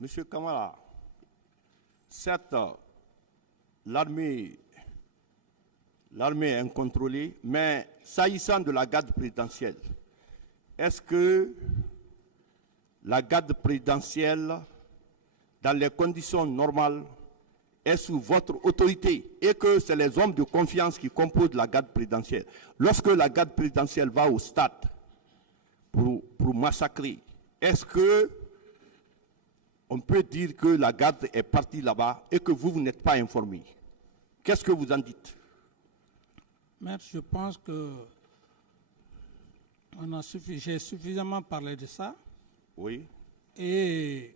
Monsieur Kamara, certes, l'armée est incontrôlée, mais s'agissant de la garde présidentielle, est-ce que la garde présidentielle, dans les conditions normales, est sous votre autorité et que c'est les hommes de confiance qui composent la garde présidentielle? Lorsque la garde présidentielle va au stade pour massacrer, est-ce que on peut dire que la garde est partie là-bas et que vous n'êtes pas informé? Qu'est-ce que vous en dites? Maître, je pense que j'ai suffisamment parlé de ça. Oui. Et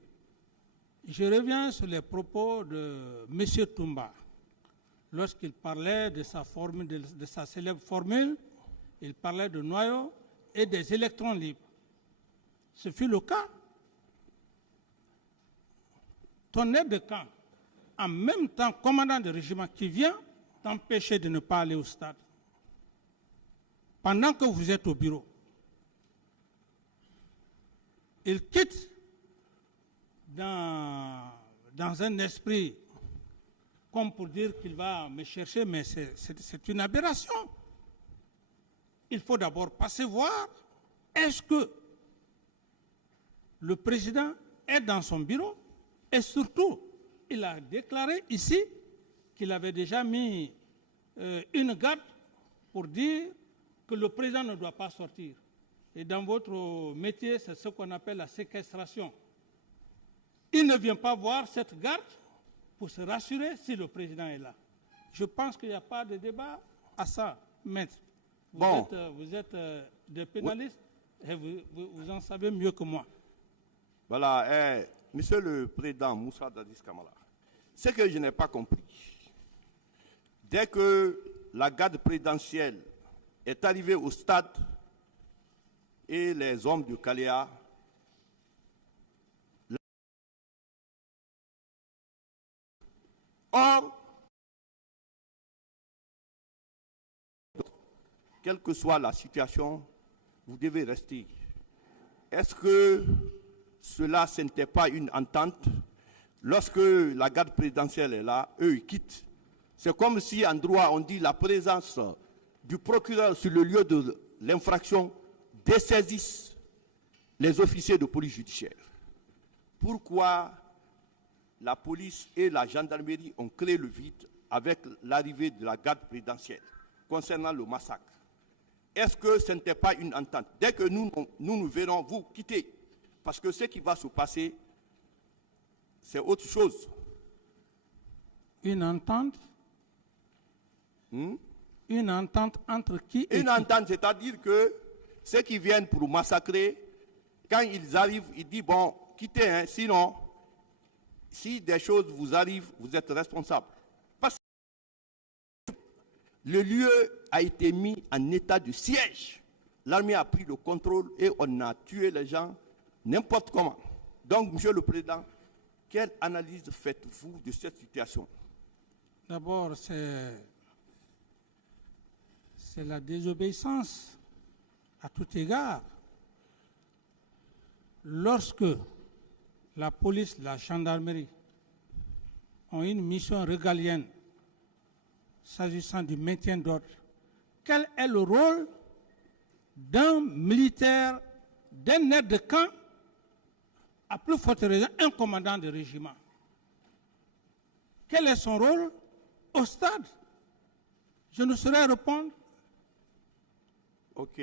je reviens sur les propos de M. Toumba. Lorsqu'il parlait de sa formule, de sa célèbre formule, il parlait de noyaux et des électrons libres. Ce fut le cas. Ton aide de camp, en même temps commandant de régiment qui vient t'empêcher de ne pas aller au stade, pendant que vous êtes au bureau, il quitte dans un esprit comme pour dire qu'il va me chercher, mais c'est une aberration. Il faut d'abord passer voir, est-ce que le président est dans son bureau? Et surtout, il a déclaré ici qu'il avait déjà mis une garde pour dire que le président ne doit pas sortir. Et dans votre métier, c'est ce qu'on appelle la séquestration. Il ne vient pas voir cette garde pour se rassurer si le président est là. Je pense qu'il n'y a pas de débat à ça, maître. Vous êtes des pénalistes et vous en savez mieux que moi. Voilà, Monsieur le Président Moussa Dadis Kamara, ce que je n'ai pas compris, dès que la garde présidentielle est arrivée au stade et les hommes de Kaléa, or, quelle que soit la situation, vous devez rester. Est-ce que cela, ce n'était pas une entente? Lorsque la garde présidentielle est là, eux, ils quittent. C'est comme si en droit, on dit la présence du procureur sur le lieu de l'infraction dessaisisse les officiers de police judiciaire. Pourquoi la police et la gendarmerie ont créé le vide avec l'arrivée de la garde présidentielle concernant le massacre? Est-ce que ce n'était pas une entente? Dès que nous verrons vous quitter, parce que ce qui va se passer, c'est autre chose. Une entente? Une entente entre qui et Une entente, c'est-à-dire que ceux qui viennent pour massacrer, quand ils arrivent, ils disent, bon, quittez, hein, sinon, si des choses vous arrivent, vous êtes responsable. Parce que le lieu a été mis en état de siège. L'armée a pris le contrôle et on a tué les gens n'importe comment. Donc, Monsieur le Président, quelle analyse faites-vous de cette situation? D'abord, c'est la désobéissance à tout égard. Lorsque la police, la gendarmerie ont une mission régalienne s'agissant du maintien d'ordre, quel est le rôle d'un militaire, d'un aide de camp, à plus forte raison, un commandant de régiment? Quel est son rôle au stade? Je ne saurais répondre. Ok.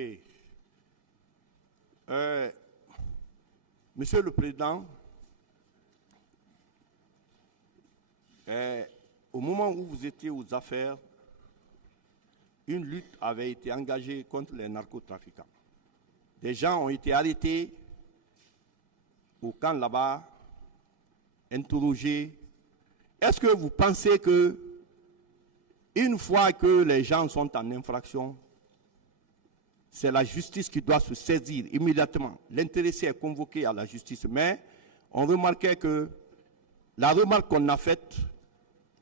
Monsieur le Président, au moment où vous étiez aux affaires, une lutte avait été engagée contre les narcotrafiquants. Des gens ont été arrêtés au camp là-bas, interrogés. Est-ce que vous pensez que, une fois que les gens sont en infraction, c'est la justice qui doit se saisir immédiatement? L'intéressé est convoqué à la justice, mais on remarquait que la remarque qu'on a faite,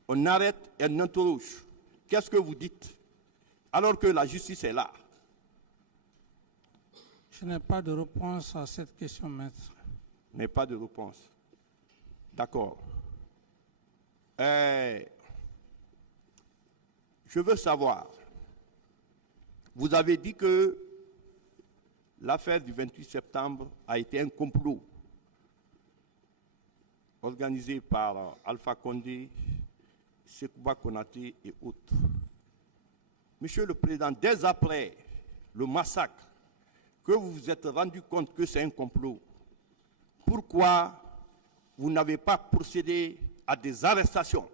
on arrête et on interroge. Qu'est-ce que vous dites? Alors que la justice est là. Je n'ai pas de réponse à cette question, maître. Mais pas de réponse. D'accord. Je veux savoir, vous avez dit que l'affaire du 28 septembre a été un complot organisé par Alpha Condé, Sekouba Konaté et autres. Monsieur le Président, dès après le massacre, que vous vous êtes rendu compte que c'est un complot, pourquoi vous n'avez pas procédé à des arrestations?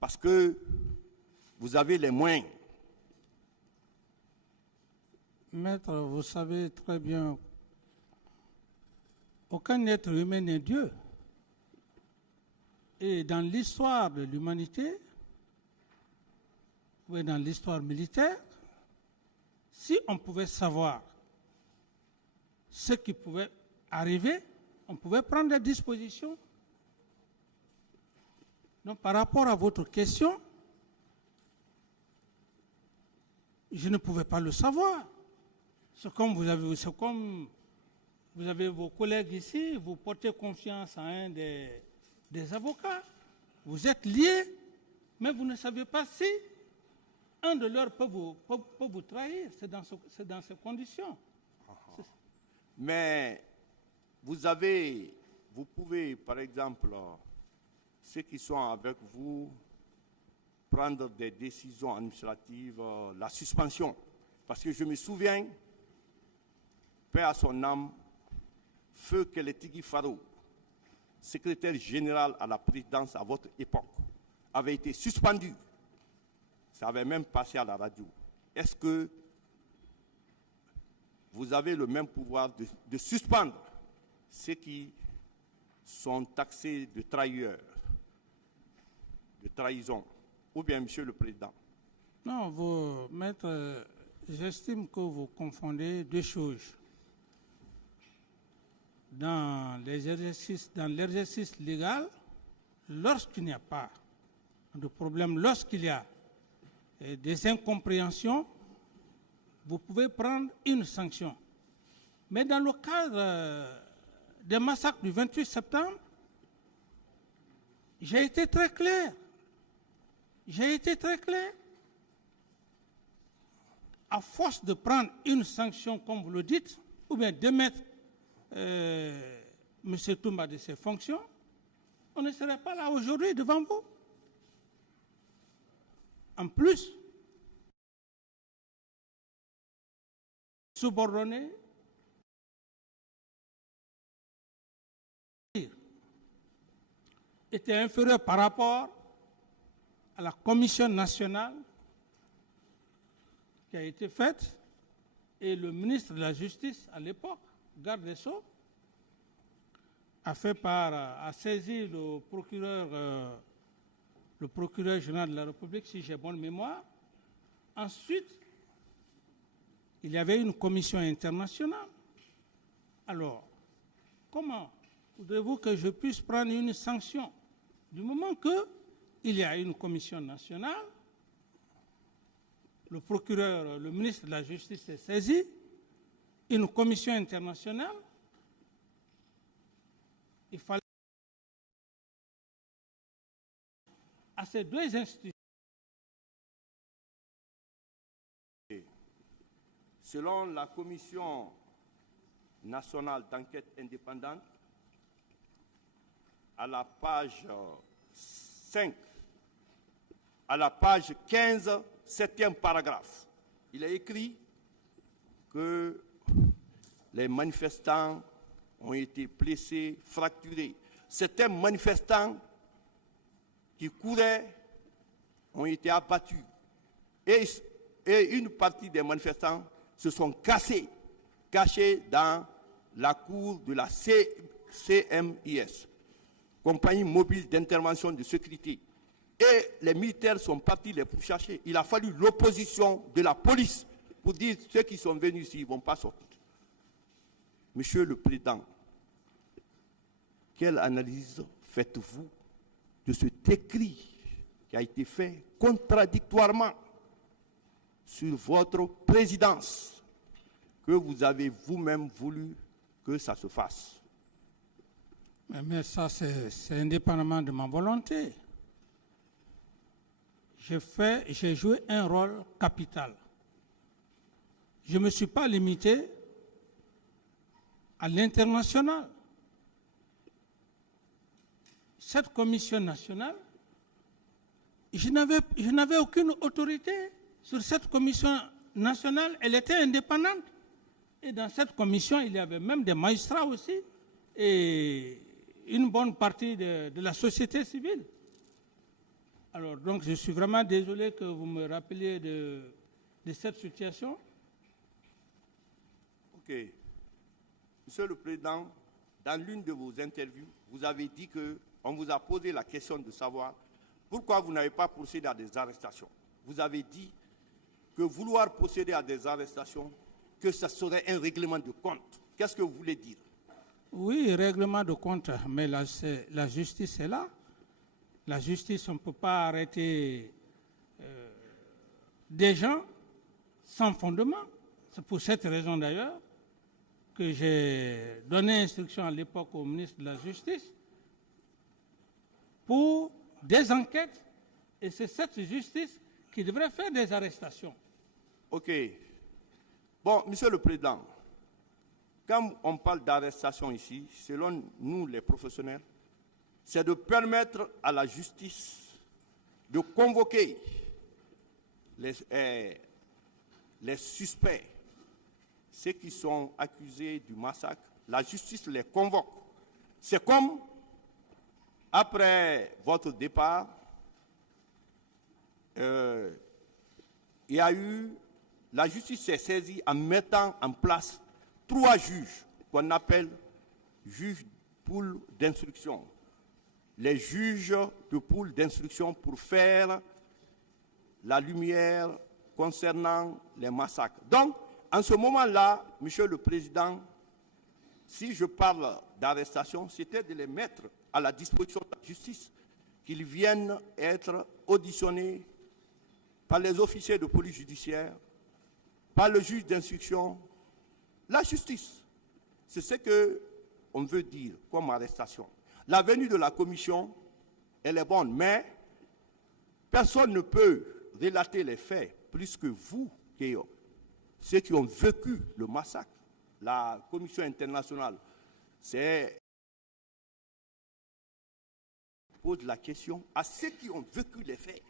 Parce que vous avez les moyens. Maître, vous savez très bien, aucun être humain n'est Dieu. Et dans l'histoire de l'humanité, ou dans l'histoire militaire, si on pouvait savoir ce qui pouvait arriver, on pouvait prendre des dispositions. Donc, par rapport à votre question, je ne pouvais pas le savoir. C'est comme vous avez vos collègues ici, vous portez confiance à un des avocats. Vous êtes liés, mais vous ne savez pas si un de leurs peut vous trahir. C'est dans ces conditions. Mais vous pouvez, par exemple, ceux qui sont avec vous, prendre des décisions administratives, la suspension. Parce que je me souviens, paix à son âme, Feu Kélétigui Faro, secrétaire général à la présidence à votre époque, avait été suspendu. Ça avait même passé à la radio. Est-ce que vous avez le même pouvoir de suspendre ceux qui sont taxés de trahilleurs, de trahison? Ou bien, Monsieur le Président? Non, maître, j'estime que vous confondez deux choses. Dans l'exercice légal, lorsqu'il n'y a pas de problème, lorsqu'il y a des incompréhensions, vous pouvez prendre une sanction. Mais dans le cadre des massacres du 28 septembre, j'ai été très clair. À force de prendre une sanction, comme vous le dites, ou bien de mettre M. Toumba de ses fonctions, on ne serait pas là aujourd'hui devant vous. En plus, subordonné était inférieur par rapport à la commission nationale qui a été faite, et le ministre de la Justice à l'époque, garde des Sceaux, a saisi le procureur général de la République, si j'ai bonne mémoire. Ensuite, il y avait une commission internationale. Alors, comment voudrez-vous que je puisse prendre une sanction du moment qu'il y a une commission nationale? Le procureur, le ministre de la Justice est saisi, une commission internationale, il fallait à ces deux institutions. Selon la commission nationale d'enquête indépendante, à la page 5, à la page 15, 7e paragraphe, il est écrit que les manifestants ont été blessés, fracturés. Certains manifestants qui couraient ont été abattus. Et une partie des manifestants se sont cachés dans la cour de la CMIS, Compagnie mobile d'intervention de sécurité. Et les militaires sont partis les pourchasser. Il a fallu l'opposition de la police pour dire ceux qui sont venus ici, ils ne vont pas sortir. Monsieur le Président, quelle analyse faites-vous de cet écrit qui a été fait contradictoirement sur votre présidence, que vous avez vous-même voulu que ça se fasse? Mais ça, c'est indépendamment de ma volonté. J'ai joué un rôle capital. Je ne me suis pas limité à l'international. Cette commission nationale, je n'avais aucune autorité sur cette commission nationale. Elle était indépendante. Et dans cette commission, il y avait même des magistrats aussi et une bonne partie de la société civile. Alors, donc, je suis vraiment désolé que vous me rappeliez de cette situation. Ok. Monsieur le Président, dans l'une de vos interviews, vous avez dit qu'on vous a posé la question de savoir pourquoi vous n'avez pas procédé à des arrestations. Vous avez dit que vouloir procéder à des arrestations, que ça serait un règlement de compte. Qu'est-ce que vous voulez dire? Oui, règlement de compte, mais la justice est là. La justice, on ne peut pas arrêter des gens sans fondement. C'est pour cette raison d'ailleurs que j'ai donné instruction à l'époque au ministre de la Justice pour des enquêtes, et c'est cette justice qui devrait faire des arrestations. Ok. Bon, Monsieur le Président, quand on parle d'arrestation ici, selon nous les professionnels, c'est de permettre à la justice de convoquer les suspects, ceux qui sont accusés du massacre. La justice les convoque. C'est comme, après votre départ, il y a eu, la justice s'est saisie en mettant en place 3 juges qu'on appelle juges pool d'instruction. Les juges de pool d'instruction pour faire la lumière concernant les massacres. Donc, en ce moment-là, Monsieur le Président, si je parle d'arrestation, c'était de les mettre à la disposition de la justice, qu'ils viennent être auditionnés par les officiers de police judiciaire, par le juge d'instruction, la justice. C'est ce qu'on veut dire comme arrestation. La venue de la commission, elle est bonne, mais personne ne peut relater les faits plus que vous, ceux qui ont vécu le massacre. La commission internationale, pose la question à ceux qui ont vécu les faits.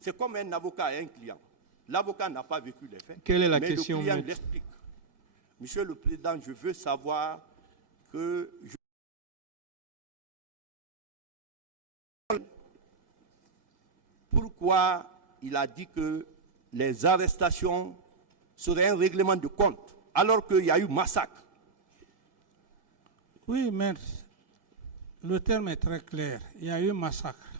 C'est comme un avocat et un client. L'avocat n'a pas vécu les faits. Quelle est la mais question, le client maître? l'explique. Monsieur le Président, je veux savoir que pourquoi il a dit que les arrestations seraient un règlement de compte, alors qu'il y a eu massacre. Oui, maître, le terme est très clair. Il y a eu massacre.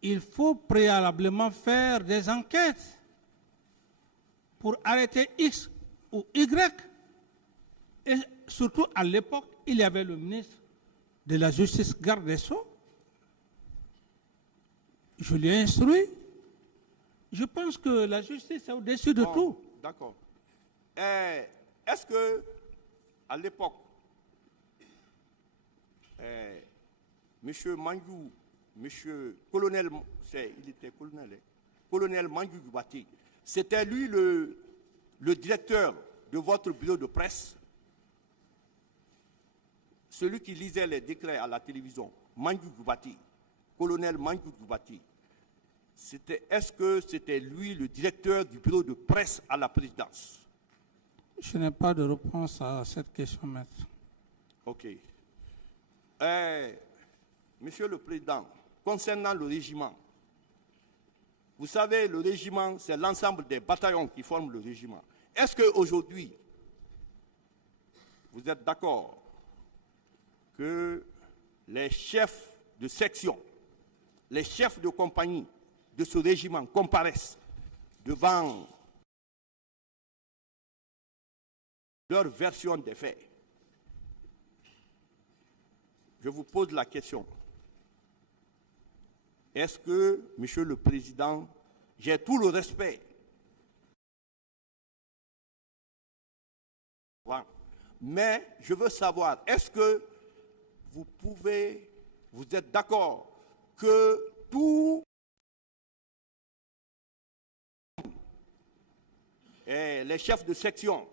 Il faut préalablement faire des enquêtes pour arrêter X ou Y. Et surtout à l'époque, il y avait le ministre de la Justice, garde des Sceaux. Je l'ai instruit. Je pense que la justice est au-dessus de tout. D'accord. Est-ce que, à l'époque, M. Mangou, M. Colonel, il était colonel, colonel Mangou Gubati, c'était lui le directeur de votre bureau de presse, celui qui lisait les décrets à la télévision, Mangou Gubati, colonel Mangou Gubati. Est-ce que c'était lui le directeur du bureau de presse à la présidence? Je n'ai pas de réponse à cette question, maître. Ok. Monsieur le Président, concernant le régiment, vous savez, le régiment, c'est l'ensemble des bataillons qui forment le régiment. Est-ce qu'aujourd'hui, vous êtes d'accord que les chefs de section, les chefs de compagnie de ce régiment comparaissent devant leur version des faits? Je vous pose la question. Est-ce que, Monsieur le Président, j'ai tout le respect, Mais je veux savoir, est-ce que vous êtes d'accord que tous les chefs de section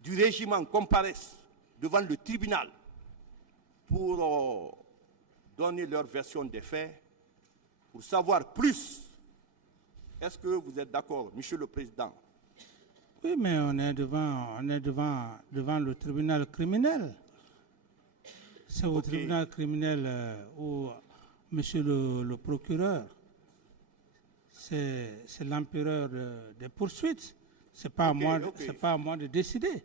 du régiment comparaissent devant le tribunal pour donner leur version des faits, pour savoir plus? Est-ce que vous êtes d'accord, Monsieur le Président? Oui, mais on est devant le tribunal criminel. C'est au tribunal criminel où Monsieur le procureur, c'est l'empereur des poursuites. C'est pas à moi de décider.